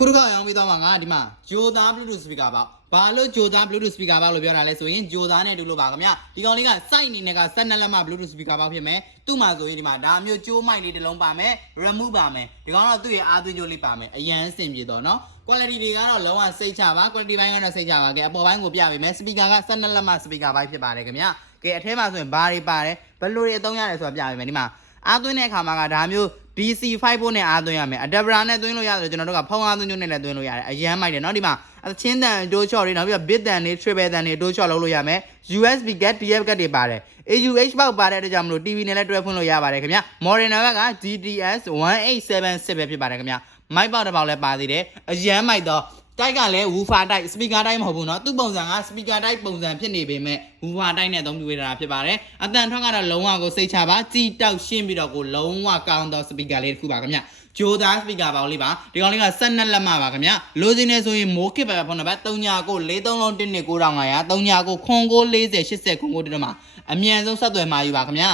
ခုတစ်ခါရောင်းပြီးတော့မှငါဒီမှာဂျိုသား Bluetooth speaker ပေါ့ဘာလို့ဂျိုသား Bluetooth speaker ပေါ့လို့ပြောတာလဲဆိုရင်ဂျိုသားနဲ့တူလို့ပါခင်ဗျဒီကောင်လေးကစိုက်အနေနဲ့က12လက်မ Bluetooth speaker ပေါ့ဖြစ်မယ်သူ့မှာဆိုရင်ဒီမှာဒါမျိုးကျိုးမိုက်လေးတစ်လုံးပါမယ် remove ပါမယ်ဒီကောင်တော့သူ့ရဲ့အားသွင်းကြိုးလေးပါမယ်အရန်စင်ပြေတော့နော် quality တွေကတော့လုံးဝစိတ်ချပါ quality ဘိုင်းကတော့စိတ်ချပါကဲအပေါ်ဘိုင်းကိုပြပေးမယ် speaker က12လက်မ speaker ဘိုင်းဖြစ်ပါတယ်ခင်ဗျကဲအထဲမှာဆိုရင်ဘာတွေပါတယ်ဘယ်လိုတွေအသုံးရတယ်ဆိုတာပြပေးမယ်ဒီမှာအားသွင်းတဲ့အခါမှာကဒါမျိုး DC5 ဖို့နဲ့အားသွင်းရမယ် adapter နဲ့သွင်းလို့ရတယ်ကျွန်တော်တို့ကဖုန်းအားသွင်းကြိုးနဲ့လည်းသွင်းလို့ရတယ်အရန်မိုက်တယ်เนาะဒီမှာအချင်းတန်တိုးချော့တွေနောက်ပြီးတော့ bit တန်တွေ triple တန်တွေတိုးချော့လုပ်လို့ရမယ် USB gap DF gap တွေပါတယ် AUH ပေါက်ပါတဲ့အတွက်ကြောင့်မလို့ TV နဲ့လည်းတွဲဖွင့်လို့ရပါတယ်ခင်ဗျ model number က GTS 1876ပဲဖြစ်ပါတယ်ခင်ဗျ mic ပေါက်တစ်ပေါက်လည်းပါသေးတယ်အရန်မိုက်တော့တိုက်ကလည်း woofer တိုက် speaker တိုက်မဟုတ်ဘူးเนาะသူ့ပုံစံက speaker တိုက်ပုံစံဖြစ်နေပေမဲ့ woofer တိုက်နဲ့အသုံးပြုရတာဖြစ်ပါတယ်အတန်ထွက်ကတော့လုံးဝကိုစိတ်ချပါကြည်တောက်ရှင်းပြီးတော့ကိုလုံးဝကောင်းသော speaker လေးတစ်ခုပါခင်ဗျဂျိုသား speaker ပေါက်လေးပါဒီကောင်လေးက12လက်မပါခင်ဗျလိုချင်နေဆိုရင်မိုးခစ်ပဲဖုန်းနံပါတ်39ကို43လုံး19500 39ကိုခွန်ကို40 80ခွန်ကိုတို့မှာအမြန်ဆုံးဆက်သွယ်မှာယူပါခင်ဗျ